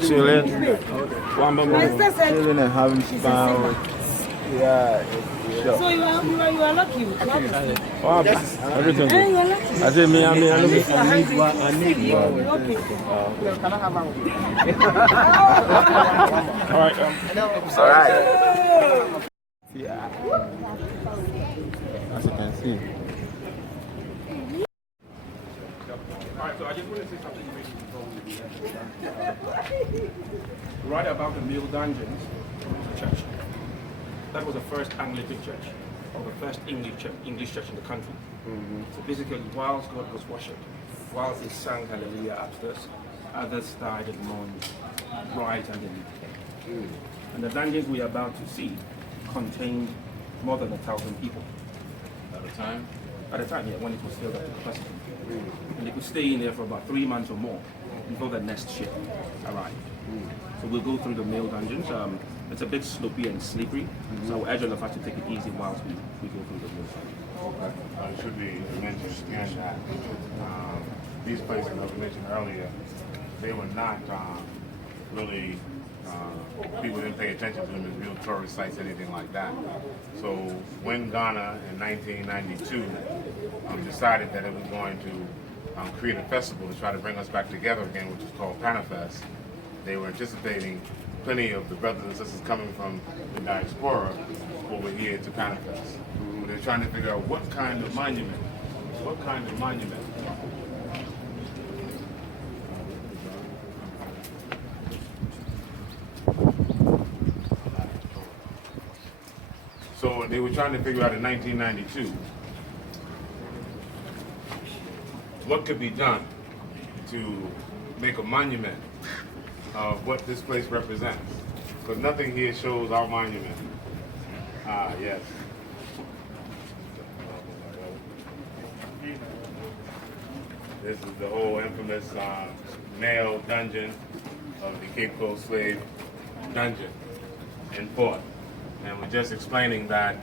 Chilling. Chilling and having fun. Yeah. So you are lucky. Oh, everything good. I said, me, I need one. I need one. Okay. Can I have one? All right. All right. Yeah. As you can see. Alright, so I just want to say something really before we right about the Mill Dungeons Church. That was the first Anglican church, or the first English church in the country. So basically, whilst God was worshipped, whilst they sang Hallelujah upstairs, others died and mourned right underneath. And the dungeons we are about to see contained more than 1,000 people. At the time? At the time, yeah, when it was still at the capacity. And they could stay in there for about 3 months or more before the next ship arrived. So we'll go through the male dungeons. It's a bit slopey and slippery, so I will urge all of us to take it easy whilst we go through the male dungeons. It should be mentioned again that these places that we mentioned earlier, they were not really, people didn't pay attention to them as real tourist sites, anything like that. So when Ghana in 1992 decided that it was going to create a festival to try to bring us back together again, which is called Panafest, they were anticipating plenty of the brothers and sisters coming from the diaspora over here to Panafest. They're trying to figure out what kind of monument. So they were trying to figure out in 1992 what could be done to make a monument of what this place represents. Because nothing here shows our monument. Ah, yes. This is the whole infamous male dungeon of the Cape Coast slave dungeon in Fort. And we're just explaining that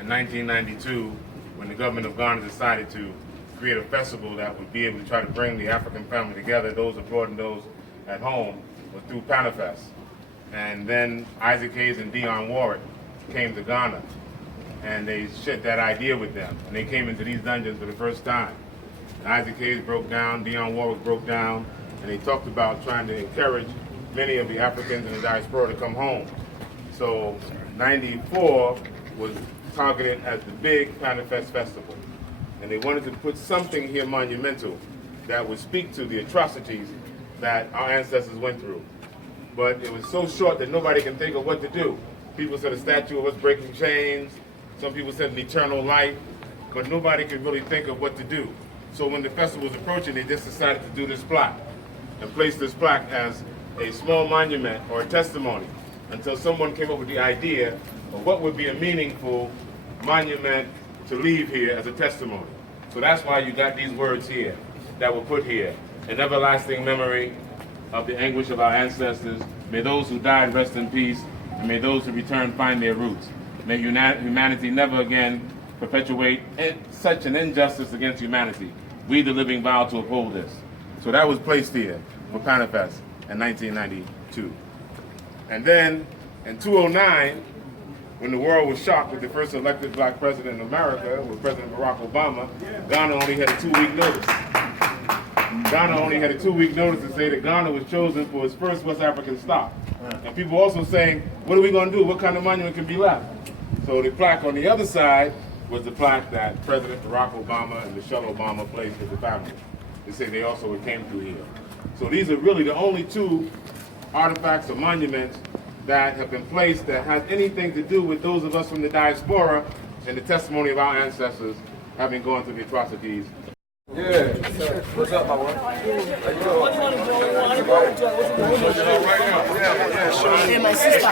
in 1992, when the government of Ghana decided to create a festival that would be able to try to bring the African family together, those abroad and those at home, was through Panafest. And then Isaac Hayes and Dionne Warwick came to Ghana, and they shared that idea with them. And they came into these dungeons for the first time. And Isaac Hayes broke down, Dionne Warwick broke down, and they talked about trying to encourage many of the Africans in the diaspora to come home. So 94 was targeted as the big Panafest Festival. And they wanted to put something here monumental that would speak to the atrocities that our ancestors went through. But it was so short that nobody can think of what to do. People said a statue of us breaking chains. Some people said an eternal life. But nobody could really think of what to do. So when the festival was approaching, they just decided to do this plaque and place this plaque as a small monument or a testimony until someone came up with the idea of what would be a meaningful monument to leave here as a testimony. So that's why you got these words here that were put here. An everlasting memory of the anguish of our ancestors. May those who died rest in peace, and may those who return find their roots. May humanity never again perpetuate such an injustice against humanity. We, the living, vow to uphold this. So that was placed here for Panafest in 1992. And then in 2009, when the world was shocked with the first elected black president in America, with President Barack Obama, Ghana only had a 2-week notice. Ghana only had a 2-week notice to say that Ghana was chosen for its first West African stop. And people also saying, what are we going to do? What kind of monument can be left? So the plaque on the other side was the plaque that President Barack Obama and Michelle Obama placed with the family. They say they also came through here. So these are really the only 2 artifacts or monuments that have been placed that has anything to do with those of us from the diaspora and the testimony of our ancestors having gone through the atrocities. Yeah. What's up, my boy? What do you want to go? Right now. Yeah, sure. My sister.